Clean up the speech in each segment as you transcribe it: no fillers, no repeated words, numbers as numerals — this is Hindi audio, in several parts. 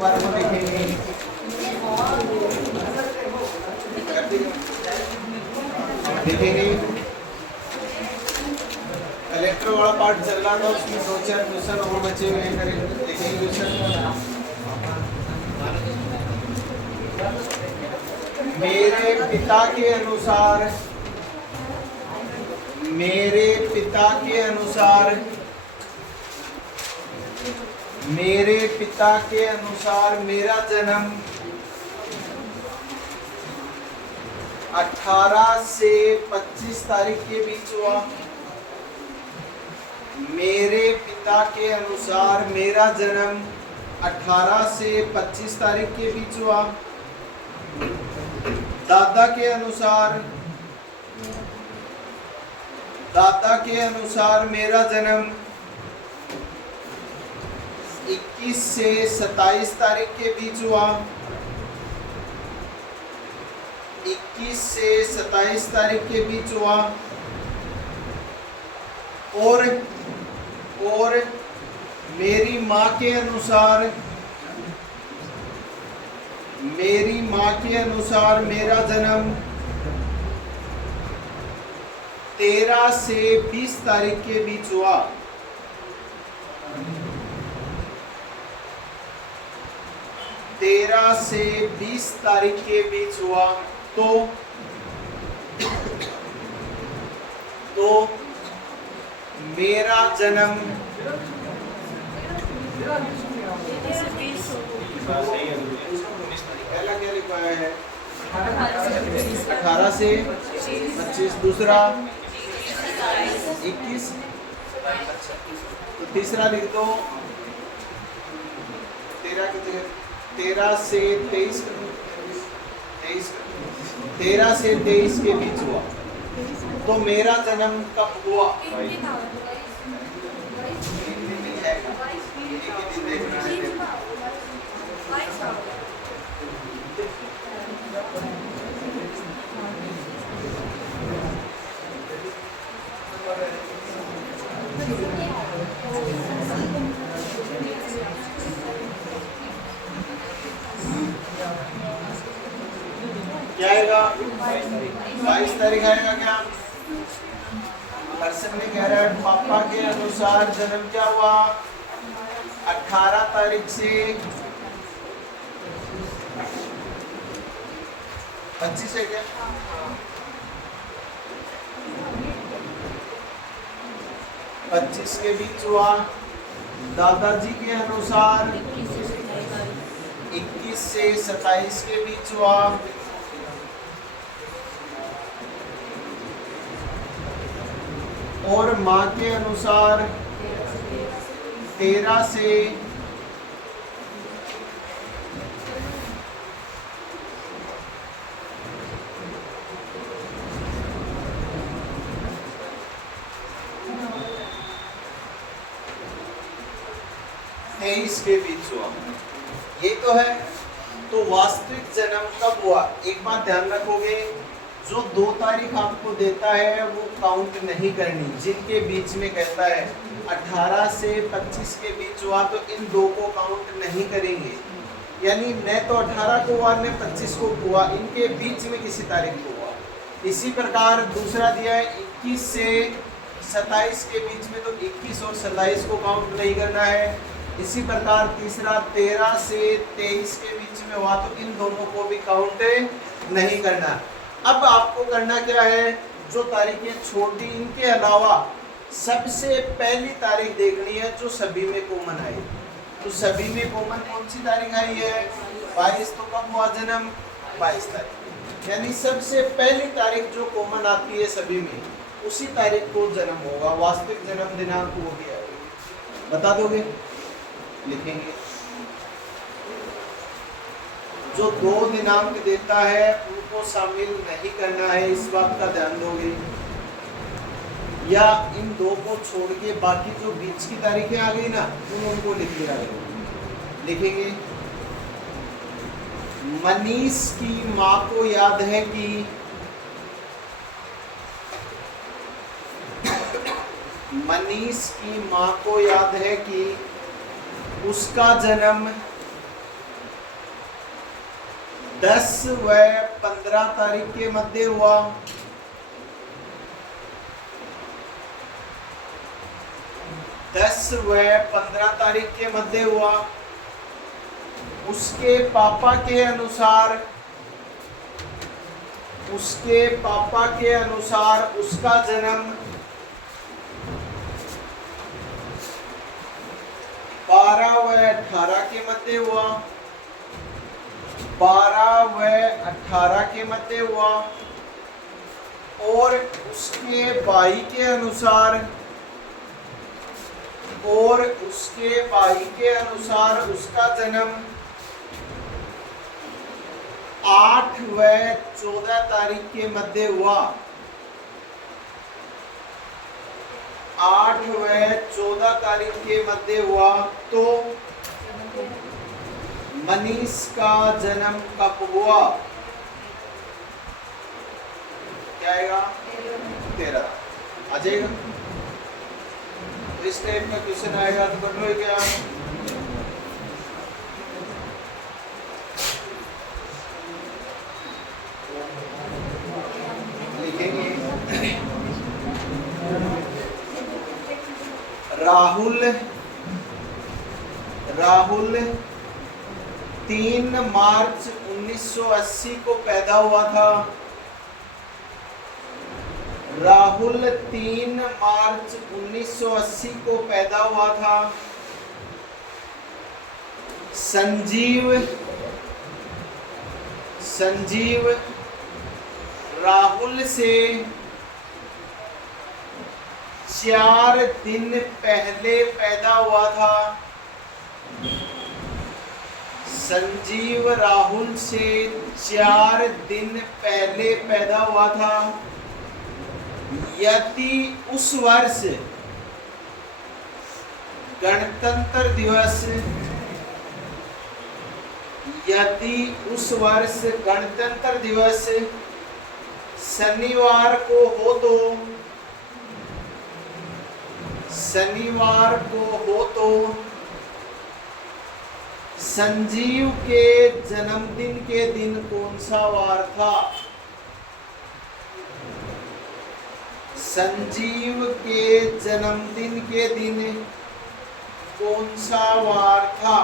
बारे में देखेंगे। कलेक्टर वाला पार्ट चल रहा था, उसमें 2-4 क्वेश्चन और बचे हुए हैं। देखेंगे क्वेश्चन। मेरे पिता के अनुसार, मेरे पिता के अनुसार, मेरे पिता के अनुसार मेरा जन्म 18 से 25 तारीख के बीच हुआ। मेरे पिता के अनुसार मेरा जन्म 18 से 25 तारीख के बीच हुआ। दादा के अनुसार, दादा के अनुसार मेरा जन्म 21 से 27 तारीख के बीच हुआ। 21 से 27 तारीख के बीच हुआ। और मेरी माँ के अनुसार, मेरी माँ के अनुसार मेरा जन्म 13 से 20 तारीख के बीच हुआ। 13 से 20 तारीख के बीच हुआ। तो मेरा जन्म 18 से 25, दूसरा 21, तो तीसरा लिख दो 13 से 23, 13 से 23 के बीच हुआ। तो मेरा जन्म कब हुआ? क्या आएगा? 22 तारीख आएगा क्या? पर्सन ने कह रहा है पापा के अनुसार जन्म क्या हुआ? 18 तारीख से 25 है क्या? पच्चीस के बीच हुआ। दादाजी के अनुसार 21 से 27 के बीच हुआ। और माँ के अनुसार 13 से 23 के बीच हुआ। ये तो है। तो वास्तविक जन्म कब हुआ? एक बात ध्यान रखोगे, जो 2 तारीख आपको देता है वो काउंट नहीं करनी। जिनके बीच में कहता है 18 से 25 के बीच हुआ, तो इन 2 को काउंट नहीं करेंगे। यानी न तो 18 को हुआ न 25 को हुआ, इनके बीच में किसी तारीख को हुआ। इसी प्रकार दूसरा दिया है 21 से 27 के बीच में, तो 21 और 27 को काउंट नहीं करना है। इसी प्रकार तीसरा 13 से 23 के बीच में हुआ, तो इन दोनों को भी काउंट नहीं करना। अब आपको करना क्या है, जो तारीखें छोटी इनके अलावा सबसे पहली तारीख देखनी है जो सभी में कॉमन आई। तो सभी में कॉमन कौन सी तारीख आई है? 22। तो कब हुआ जन्म? 22 तारीख। यानी सबसे पहली तारीख जो कॉमन आती है सभी में, उसी तारीख को जन्म होगा। वास्तविक जन्म दिनांक वो भी आएगी। बता दोगे? लिखेंगे। जो 2 दिनांक देता है उनको शामिल नहीं करना है, इस बात का ध्यान दोगे। या इन 2 को छोड़ के बाकी जो बीच की तारीखें आ गई ना, उनको लिख लिया। लिखेंगे मनीष की माँ को याद है कि मनीष की माँ को याद है कि उसका जन्म 10 व 15 तारीख के मध्य हुआ। 10 व 15 तारीख के मध्य हुआ। उसके पापा के अनुसार उसका जन्म 12 व 18 के मध्य हुआ। 12 व 18 के मध्य हुआ। और उसके भाई के अनुसार उसका जन्म 8 व 14 तारीख के मध्य हुआ। 8 व 14 तारीख के मध्य हुआ। तो मनीष का जन्म कब हुआ? क्या आएगा? 13 आ जाएगा। तो इस टाइप का क्वेश्चन आएगा तो कर लो क्या? लिखेंगे राहुल 3 मार्च 1980 को पैदा हुआ था। राहुल 3 मार्च 1980 को पैदा हुआ था। संजीव राहुल से 4 दिन पहले पैदा हुआ था। संजीव राहुल से 4 दिन पहले पैदा हुआ था। यदि उस वर्ष गणतंत्र दिवस शनिवार को हो तो संजीव के जन्मदिन के दिन कौन सा वार था? संजीव के जन्मदिन के दिन कौन सा वार था?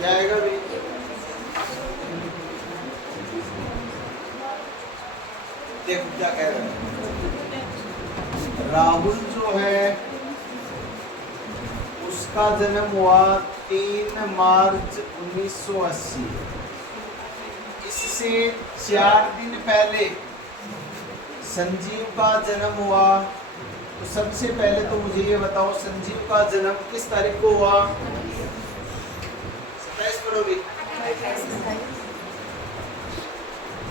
क्या आएगा भी? देखो क्या कह रहा है। राहुल जो है उसका जन्म हुआ 3 मार्च 1980। इससे 4 दिन पहले संजीव का जन्म हुआ। तो सबसे पहले तो मुझे ये बताओ, संजीव का जन्म किस तारीख को हुआ? 27 पढ़ोगे।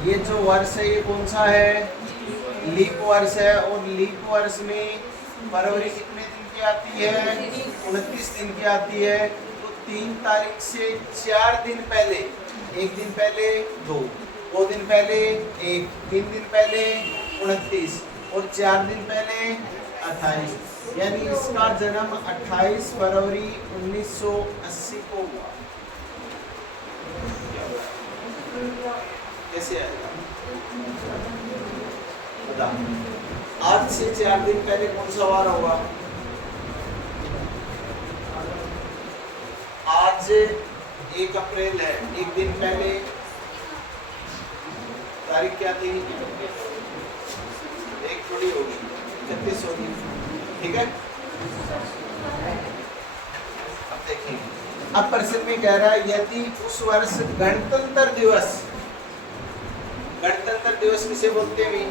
ये जो वर्ष है ये कौन सा है? लीप वर्ष है। और लीप वर्ष में फरवरी कितने दिन की आती है? 29 दिन की आती है। तो 3 तारीख से 4 दिन पहले, 1 दिन पहले 2 दिन पहले 1, 3 दिन पहले 29 और 4 दिन पहले 28, यानी इसका जन्म 28 फरवरी 1980 को हुआ। कैसे आएगा बता? आज से 4 दिन पहले कौन सा वार होगा? आज 1 अप्रैल है। 1 दिन पहले तारीख क्या थी? थोड़ी होगी, 31 होगी, ठीक है। अब देखिए, अब प्रश्न में कह रहा है यदि उस वर्ष गणतंत्र दिवस किसे बोलते हैं?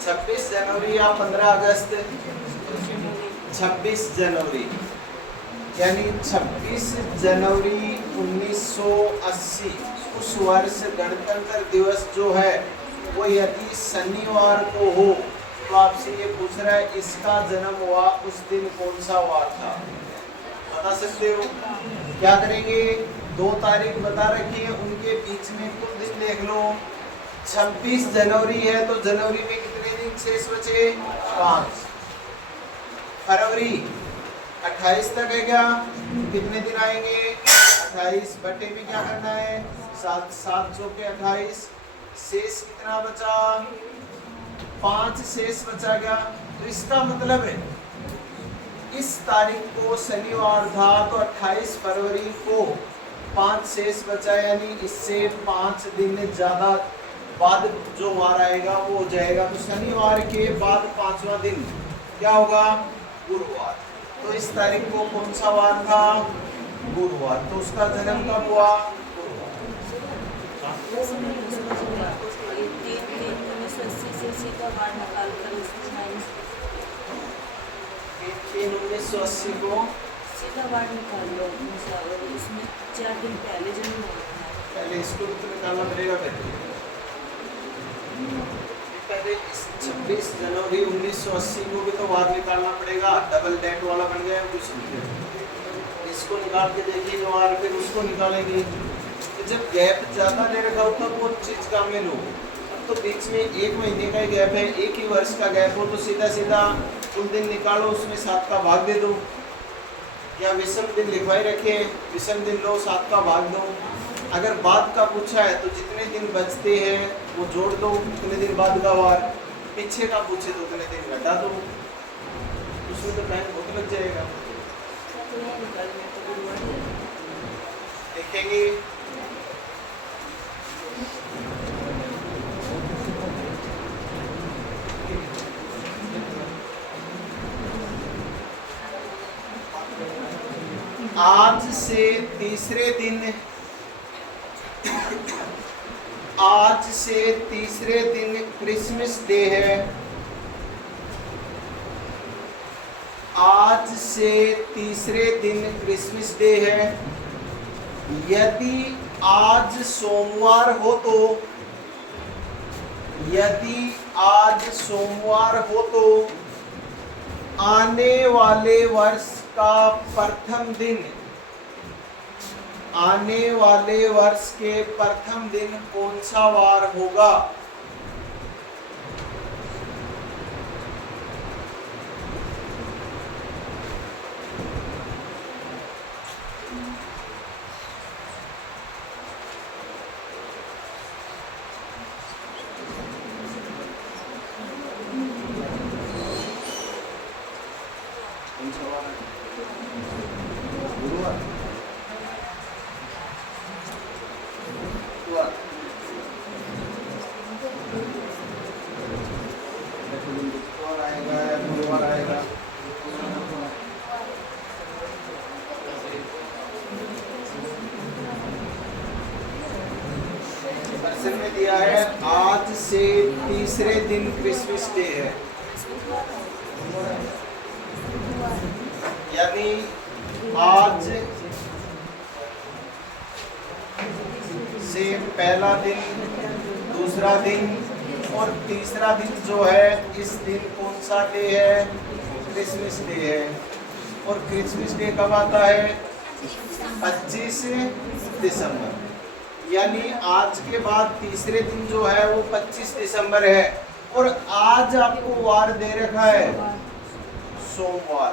26 जनवरी या 15 अगस्त? 26 जनवरी, यानी 26 जनवरी 1980 उस वर्ष गणतंत्र दिवस जो है वो यदि शनिवार को हो तो आपसे ये पूछ रहा है इसका जन्म हुआ उस दिन कौन सा वार था, बता सकते हो? क्या करेंगे, 2 तारीख बता रखी है, उनके बीच में कुल दिन देख लो। 26 जनवरी है तो जनवरी में कितने दिन शेष बचे? 5। फरवरी 28 तक है क्या, कितने दिन आएंगे? 28 बटे में क्या करना है? 7 7 चौके 28, शेष कितना बचा? 5 शेष बचा गया। तो इसका मतलब है इस तारीख को शनिवार था तो 28 फरवरी को 5 शेष बचा, यानी इससे 5 दिन ज्यादा बाद जो वार आएगा वो हो जाएगा। तो शनिवार के बाद 5वां दिन क्या होगा? गुरुवार। तो इस तारीख को कौन सा वार था? गुरुवार। तो उसका जन्म कब हुआ? तीन 1980 को सीधा वार्ड निकाल लो, उसमें 4 दिन पहले जन्म हुआ था। पहले इसको तो निकालना पड़ेगा। पहले 26 जनवरी 1980 को भी तो वार निकालना पड़ेगा, डबल डेट वाला बन गया कुछ नहीं। इसको निकाल के देखिए जो वार, फिर उसको निकालेंगे। तो जब गैप ज़्यादा ले रखा हो तो वो चीज़ काम में लो। अब तो बीच में 1 महीने का गैप है, 1 ही वर्ष का गैप हो तो सीधा सीधा कुल दिन निकालो, उसमें 7 का भाग दे दो, या विषम दिन लिखवाई रखे, विषम दिन लो, 7 का भाग दो। अगर बाद का पूछा है तो जितने दिन बचते हैं वो जोड़ दो, उतने दिन बाद का वार। पीछे का पूछे तो उतने दिन घटा दो, उसमें तो टाइम बहुत लग जाएगा। देखेंगे आज से तीसरे दिन क्रिसमस डे है। आज से तीसरे दिन क्रिसमस डे है। यदि आज सोमवार हो तो आने वाले वर्ष का प्रथम दिन कौन सा वार होगा? गुरुवार। गुरुवार आएगा। प्रश्न में दिया है आज से तीसरे दिन क्रिसमस डे है, यानी आज से पहला दिन, दूसरा दिन और तीसरा दिन जो है, इस दिन कौन सा डे है? क्रिसमस डे है। और क्रिसमस डे कब आता है? 25 दिसंबर। यानी आज के बाद तीसरे दिन जो है वो 25 दिसंबर है। और आज आपको वार दे रखा है सोमवार,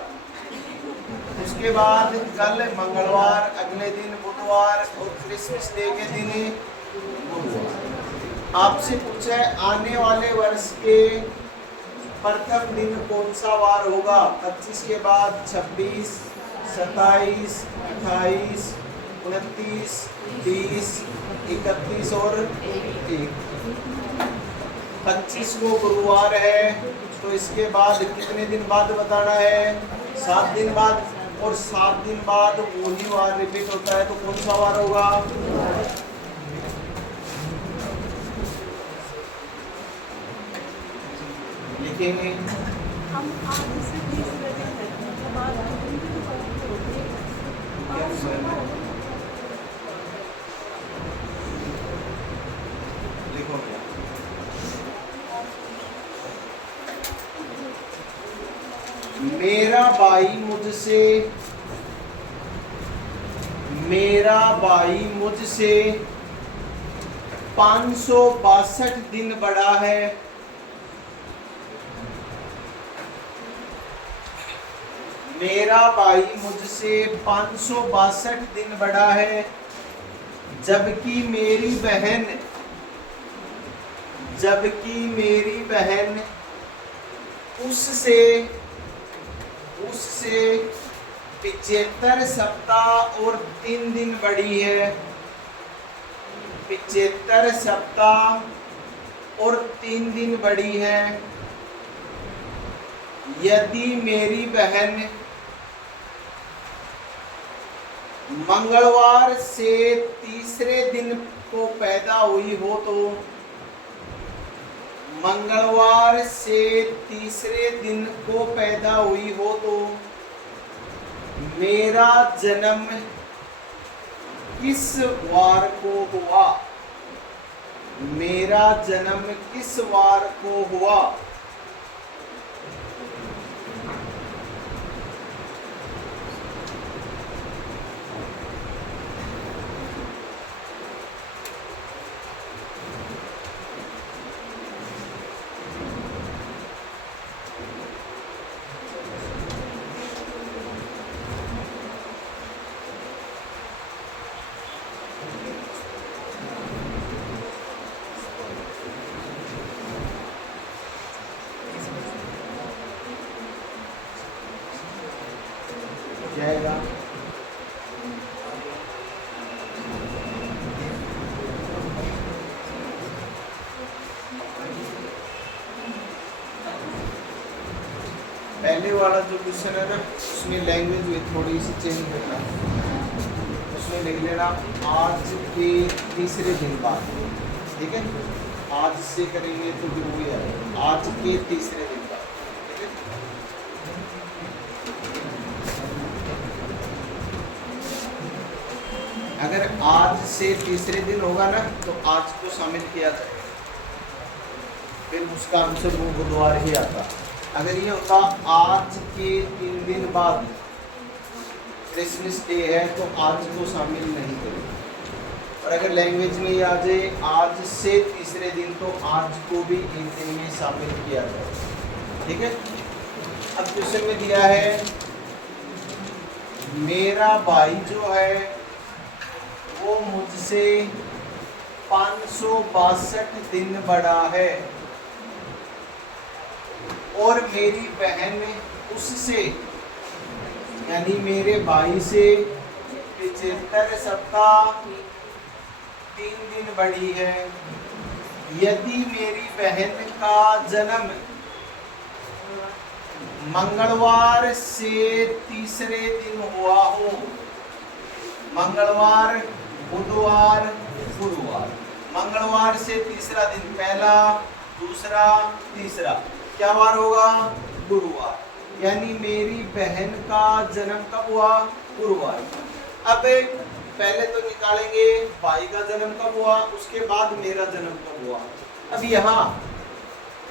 उसके बाद कल मंगलवार, अगले दिन बुधवार और क्रिसमस डे के दिन गुरुवार। आपसे पूछा है आने वाले वर्ष के प्रथम दिन कौन सा वार होगा? 25 के बाद 26, 27, 28, 29, 30, 31 और 1। 25 को गुरुवार है, तो इसके बाद कितने दिन बाद बताना है? 7 दिन बाद। और 7 दिन बाद वही वार रिपीट होता है, तो कौन सा वार होगा? लिखेंगे। हम आज से 20 दिन है, मतलब आज के दिन भी तो होते हैं। आज सुबह होगा। लिखो क्या? मेरा भाई मुझसे 562 दिन बड़ा है। मेरा भाई मुझसे 562 दिन बड़ा है, जबकि मेरी बहन उससे 75 सप्ताह और 3 दिन बड़ी है। 75 सप्ताह और 3 दिन बड़ी है। यदि मेरी बहन मंगलवार से तीसरे दिन को पैदा हुई हो, तो मंगलवार से तीसरे दिन को पैदा हुई हो, तो मेरा जन्म किस वार को हुआ? मेरा जन्म किस वार को हुआ? जाएगा। पहले वाला जो क्वेश्चन है ना, उसमें लैंग्वेज में थोड़ी सी चेंज करना। उसमें लिख लेना आज के तीसरे दिन बाद, ठीक है? आज से करेंगे तो फिर वही आएगा, आज के तीसरे दिन बाद, ठीक है? अगर आज से तीसरे दिन होगा ना, तो आज को शामिल किया जाएगा, फिर उसका आंसर वो बुधवार ही आता। अगर ये होता आज के 3 दिन बाद क्रिसमस डे है, तो आज को शामिल नहीं करेंगे। और अगर लैंग्वेज में ये आ जाए आज से तीसरे दिन, तो आज को भी एक दिन में शामिल किया जाए, ठीक है? अब क्वेश्चन में दिया है मेरा भाई जो है वो मुझसे 562 दिन बड़ा है, और मेरी बहन उससे यानी मेरे भाई से 75 सप्ताह 3 दिन बड़ी है। यदि मेरी बहन का जन्म मंगलवार से तीसरे दिन हुआ हो, मंगलवार, बुधवार, गुरुवार, मंगलवार से तीसरा दिन, पहला, दूसरा, तीसरा, क्या वार होगा? गुरुवार। यानी मेरी बहन का जन्म कब हुआ? गुरुवार। अब पहले तो निकालेंगे भाई का जन्म कब हुआ, उसके बाद मेरा जन्म कब हुआ। अब यहाँ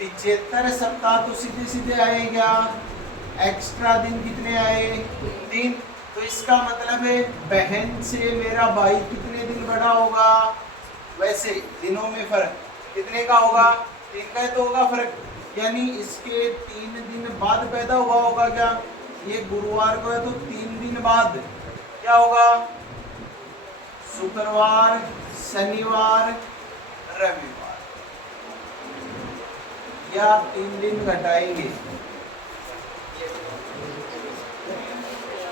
75 सप्ताह तो सीधे सीधे आए क्या? एक्स्ट्रा दिन कितने आए? 3। तो इसका मतलब है बहन से मेरा भाई कितने दिन बड़ा होगा? वैसे दिनों में फर्क कितने का होगा? 3 का तो होगा फर्क, यानी इसके 3 दिन बाद पैदा हुआ होगा। क्या ये गुरुवार को है, तो 3 दिन बाद क्या होगा? शुक्रवार, शनिवार, रविवार, या 3 दिन घटाएंगे,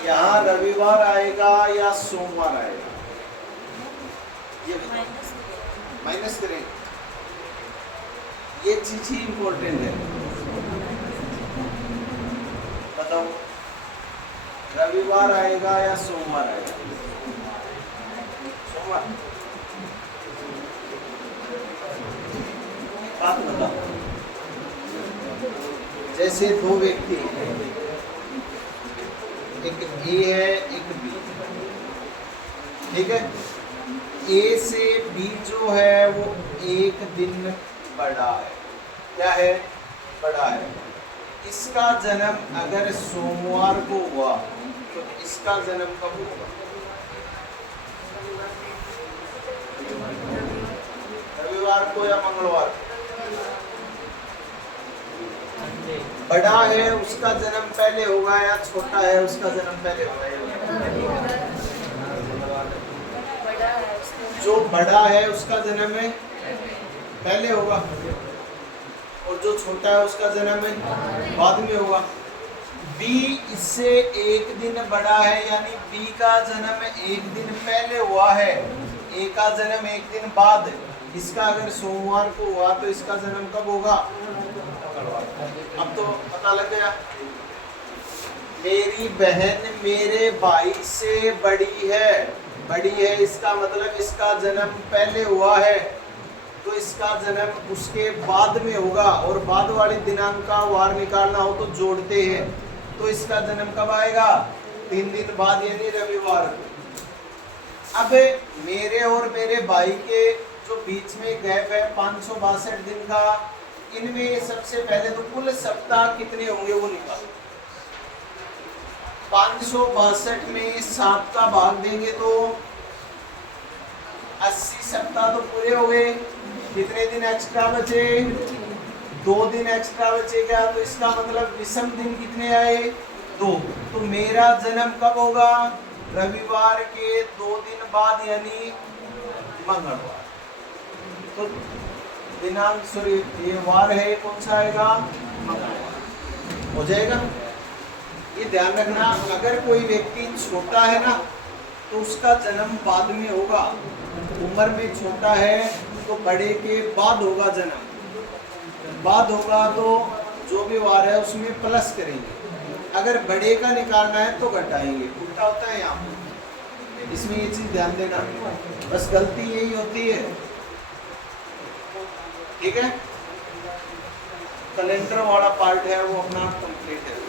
यहाँ रविवार आएगा या सोमवार आएगा, ये माइनस करेंगे। ये चीज ही इम्पोर्टेंट है। बताओ रविवार आएगा या सोमवार आएगा? सोमवार। बात बताओ, जैसे दो व्यक्ति हैं, एक ए है एक बी, ठीक है। ए से बी जो है वो एक दिन बड़ा है, क्या है? बड़ा है। इसका जन्म अगर सोमवार को हुआ तो इसका जन्म कब होगा? रविवार को या मंगलवार को? बड़ा है उसका जन्म पहले होगा या छोटा है उसका जन्म पहले होगा? जो बड़ा है उसका जन्म है पहले होगा, और जो छोटा है उसका जन्म है बाद में होगा। बी इससे एक दिन बड़ा है, यानी बी का जन्म एक दिन पहले हुआ है, ए का जन्म एक दिन बाद। इसका अगर सोमवार को हुआ तो इसका जन्म कब होगा? अब तो पता लग गया। मेरी बहन मेरे भाई से बड़ी है, बड़ी है इसका मतलब इसका जन्म पहले हुआ है, तो इसका जन्म उसके बाद में होगा, और बाद वाले दिनांक का वार निकालना हो तो जोड़ते हैं, तो इसका जन्म कब आएगा? 3 दिन बाद, यानी रविवार को। अब मेरे और मेरे भाई के जो बीच में गैप है 562 दिन का, इनमें सबसे पहले तो कुल सप्ताह कितने होंगे वो निकालो। 562 में 7 का भाग देंगे तो 80 सप्ताह तो पूरे हो गए। कितने दिन एक्स्ट्रा बचे? 2 दिन एक्स्ट्रा बचेगा, तो इसका मतलब विषम दिन कितने आए? 2। तो मेरा जन्म कब होगा? रविवार के 2 दिन बाद, यानी मंगलवार। तो दिनांक सॉरी ये वार है, कौन सा आएगा? मंगलवार हो जाएगा। ये ध्यान रखना, अगर कोई व्यक्ति छोटा है ना तो उसका जन्म बाद में होगा। उम्र में छोटा है तो बड़े के बाद होगा जन्म, बाद होगा तो जो भी वार है उसमें प्लस करेंगे, अगर बड़े का निकालना है तो घटाएंगे। उल्टा होता है यहाँ पे, इसमें ये चीज ध्यान देना, बस गलती यही होती है, ठीक है। कैलेंडर वाला पार्ट है वो अपना कंप्लीट है।